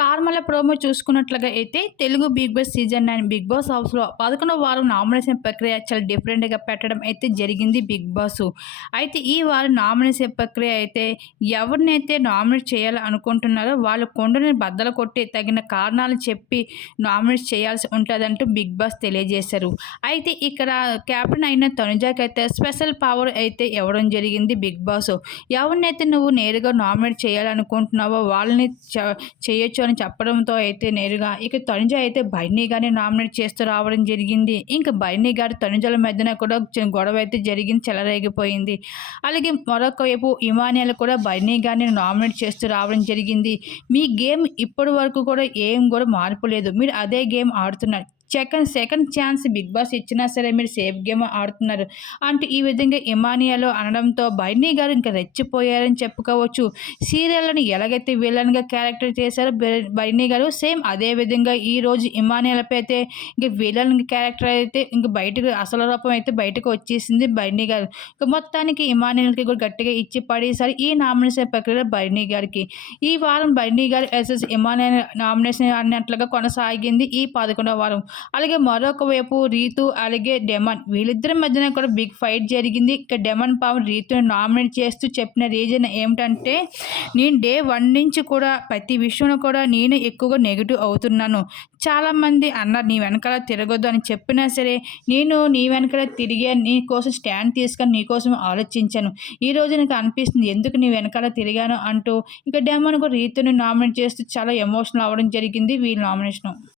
Normal promo చూసుకున్నట్లుగా అయితే Telugu big boss season nine big boss హౌస్లో పదకొండవ వారం నామినేషన్ ప్రక్రియ చాలా డిఫరెంట్గా పెట్టడం అయితే జరిగింది బిగ్ బాస్. అయితే ఈ వారం నామినేషన్ ప్రక్రియ అయితే ఎవరినైతే నామినేట్ చేయాలి అనుకుంటున్నారో వాళ్ళ కొండని బద్దలు కొట్టి తగిన కారణాలు చెప్పి నామినేట్ చేయాల్సి ఉంటుందంటూ బిగ్ బాస్ తెలియజేశారు. అయితే ఇక్కడ క్యాప్టెన్ అయిన తనుజాకి అయితే స్పెషల్ పవర్ అయితే ఇవ్వడం జరిగింది బిగ్ బాస్. ఎవరినైతే నువ్వు నేరుగా నామినేట్ చేయాలనుకుంటున్నావో వాళ్ళని చేయొచ్చు అని చెప్పడంతో అయితే నేరుగా ఇక తనుజ అయితే బైనీ గారిని నామినేట్ చేస్తూ రావడం జరిగింది. ఇంకా బైనీ గారి తనుజల మధ్యన కూడా గొడవ అయితే జరిగింది చెలరేగిపోయింది. అలాగే మరొక వైపు ఇమానియాలు కూడా బైనీ గారిని నామినేట్ చేస్తూ రావడం జరిగింది. మీ గేమ్ ఇప్పటి వరకు కూడా ఏం కూడా మార్పు లేదు. మీరు అదే గేమ్ ఆడుతున్నారు. Second second chance big boss ఇచ్చినా సరే మీరు సేఫ్ గేమ్ ఆడుతున్నారు. అంటే ఈ విధంగా ఇమానియాలో అనడంతో బైనీ గారు ఇంకా రెచ్చిపోయారని చెప్పుకోవచ్చు. సీరియల్ని ఎలాగైతే విలన్గా క్యారెక్టర్ చేశారో బైనీ గారు సేమ్ అదే విధంగా ఈ రోజు ఇమానియాలపై అయితే ఇంక విలన్ క్యారెక్టర్ అయితే ఇంక బయటకు అసలు రూపం అయితే బయటకు వచ్చేసింది బైనీ గారు. ఇక మొత్తానికి ఇమానియల్కి కూడా గట్టిగా ఇచ్చి పడేసారి ఈ నామినేషన్ ప్రక్రియ బైనీ గారికి. ఈ వారం బైనీ గారు ఎస్ఎస్ ఇమానియల్ నామినేషన్ అన్నట్లుగా కొనసాగింది ఈ పదకొండవ వారం. అలాగే మరొక వైపు రీతు అలాగే డెమన్. వీళ్ళిద్దరి మధ్యన కూడా బిగ్ ఫైట్ జరిగింది. ఇక డెమన్ పవన్ రీతుని నామినేట్ చేస్తూ చెప్పిన రీజన్ ఏమిటంటే నేను డే వన్ నుంచి కూడా ప్రతి విషయంలో కూడా నేను ఎక్కువగా నెగిటివ్ అవుతున్నాను. చాలామంది అన్నారు నీ వెనకాల తిరగొద్దు అని చెప్పినా సరే నేను నీ వెనకాల తిరిగే నీ కోసం స్టాండ్ తీసుకొని నీ కోసం ఆలోచించాను. ఈ రోజు నాకు అనిపిస్తుంది ఎందుకు నీ వెనకాల తిరిగాను అంటూ ఇక డెమన్ కూడా రీతుని నామినేట్ చేస్తూ చాలా ఎమోషనల్ అవ్వడం జరిగింది వీళ్ళ నామినేషన్.